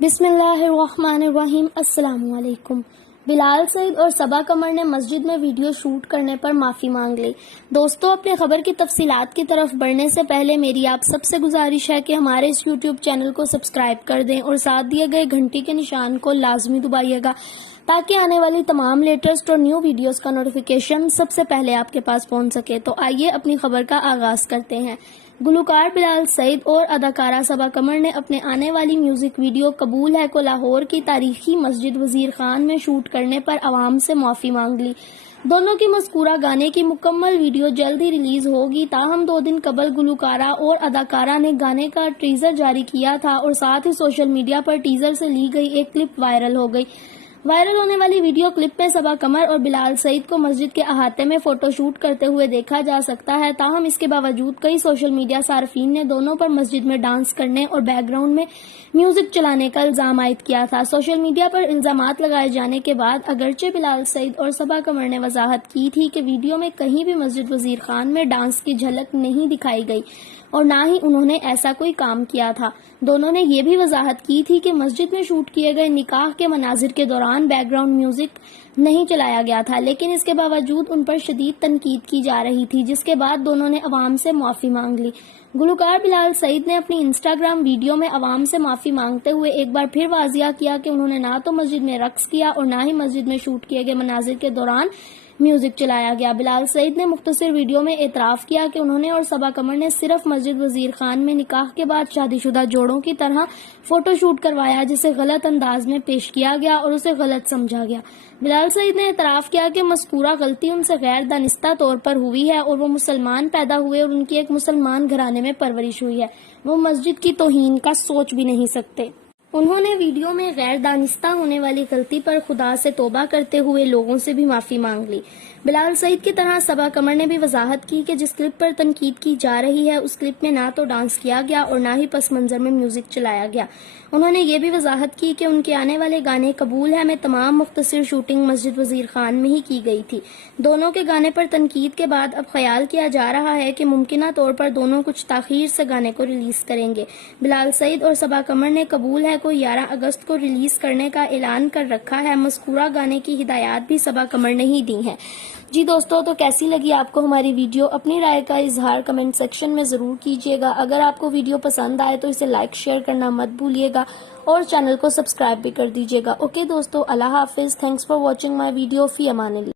بسم اللہ الرحمن الرحیم۔ السلام علیکم۔ بلال، سعید اور سبا قمر نے مسجد میں ویڈیو شوٹ کرنے پر معافی مانگ لی۔ دوستو، اپنے خبر کی تفصیلات کی طرف بڑھنے سے پہلے میری آپ سب سے گزارش ہے کہ ہمارے اس یوٹیوب چینل کو سبسکرائب کر دیں اور ساتھ دیے گئے گھنٹی کے نشان کو لازمی دبائیے گا تاکہ آنے والی تمام لیٹسٹ اور نیو ویڈیوز کا نوٹیفیکیشن سب سے پہلے آپ کے پاس پہنچ سکے۔ تو آئیے اپنی خبر کا آغاز کرتے ہیں۔ گلوکار بلال، سعید اور اداکارہ سبا قمر نے اپنے آنے والی میوزک ویڈیو قبول ہے کو لاہور کی تاریخی مسجد وزیر خان میں شوٹ کرنے پر عوام سے معافی مانگ لی۔ دونوں کی مذکورہ گانے کی مکمل ویڈیو جلد ہی ریلیز ہوگی، تاہم 2 دن قبل گلوکارہ اور اداکارہ نے گانے کا ٹیزر جاری کیا تھا اور ساتھ ہی سوشل میڈیا پر ٹیزر سے لی گئی ایک کلپ وائرل ہو گئی۔ وائرل ہونے والی ویڈیو کلپ میں سبا قمر اور بلال سعید کو مسجد کے احاطے میں فوٹو شوٹ کرتے ہوئے دیکھا جا سکتا ہے، تاہم اس کے باوجود کئی سوشل میڈیا صارفین نے دونوں پر مسجد میں ڈانس کرنے اور بیک گراؤنڈ میں میوزک چلانے کا الزام عائد کیا تھا۔ سوشل میڈیا پر الزامات لگائے جانے کے بعد اگرچہ بلال سعید اور سبا قمر نے وضاحت کی تھی کہ ویڈیو میں کہیں بھی مسجد وزیر خان میں ڈانس کی جھلک نہیں دکھائی گئی اور نہ ہی انہوں نے ایسا کوئی کام کیا تھا، دونوں نے یہ بھی وضاحت کی تھی کہ مسجد میں شوٹ کیے گئے نکاح کے مناظر کے دوران بیک گراؤنڈ میوزک نہیں چلایا گیا تھا، لیکن اس کے باوجود ان پر شدید تنقید کی جا رہی تھی، جس کے بعد دونوں نے عوام سے معافی مانگ لی۔ گلوکار بلال سعید نے اپنی انسٹاگرام ویڈیو میں عوام سے معافی مانگتے ہوئے ایک بار پھر واضح کیا کہ انہوں نے نہ تو مسجد میں رقص کیا اور نہ ہی مسجد میں شوٹ کیے گئے مناظر کے دوران میوزک چلایا گیا۔ بلال سعید نے مختصر ویڈیو میں اعتراف کیا کہ انہوں نے اور سبا قمر نے صرف مسجد وزیر خان میں نکاح کے بعد شادی شدہ جوڑوں کی طرح فوٹو شوٹ کروایا، جسے غلط انداز میں پیش کیا گیا اور اسے غلط سمجھا گیا۔ بلال سعید نے اعتراف کیا کہ مذکورہ غلطی ان سے غیر دانستہ طور پر ہوئی ہے اور وہ مسلمان پیدا ہوئے اور ان کی ایک مسلمان گھرانے میں پرورش ہوئی ہے، وہ مسجد کی توہین کا سوچ بھی نہیں سکتے۔ انہوں نے ویڈیو میں غیر دانستہ ہونے والی غلطی پر خدا سے توبہ کرتے ہوئے لوگوں سے بھی معافی مانگ لی۔ بلال سعید کی طرح سبا قمر نے بھی وضاحت کی کہ جس کلپ پر تنقید کی جا رہی ہے اس کلپ میں نہ تو ڈانس کیا گیا اور نہ ہی پس منظر میں میوزک چلایا گیا۔ انہوں نے یہ بھی وضاحت کی کہ ان کے آنے والے گانے قبول ہے میں تمام مختصر شوٹنگ مسجد وزیر خان میں ہی کی گئی تھی۔ دونوں کے گانے پر تنقید کے بعد اب خیال کیا جا رہا ہے کہ ممکنہ طور پر دونوں کچھ تاخیر سے گانے کو ریلیز کریں گے۔ بلال سعید اور سبا قمر نے قبول ہے کو 11 اگست کو ریلیز کرنے کا اعلان کر رکھا ہے۔ مذکورہ گانے کی ہدایات بھی سبا قمر نے ہی دی ہیں۔ جی دوستو، تو کیسی لگی آپ کو ہماری ویڈیو؟ اپنی رائے کا اظہار کمنٹ سیکشن میں ضرور کیجیے گا۔ اگر آپ کو ویڈیو پسند آئے تو اسے لائک شیئر کرنا مت بھولیے گا اور چینل کو سبسکرائب بھی کر دیجیے گا۔ اوکے دوستو، اللہ حافظ۔ Thanks for watching my video. فی امان اللہ۔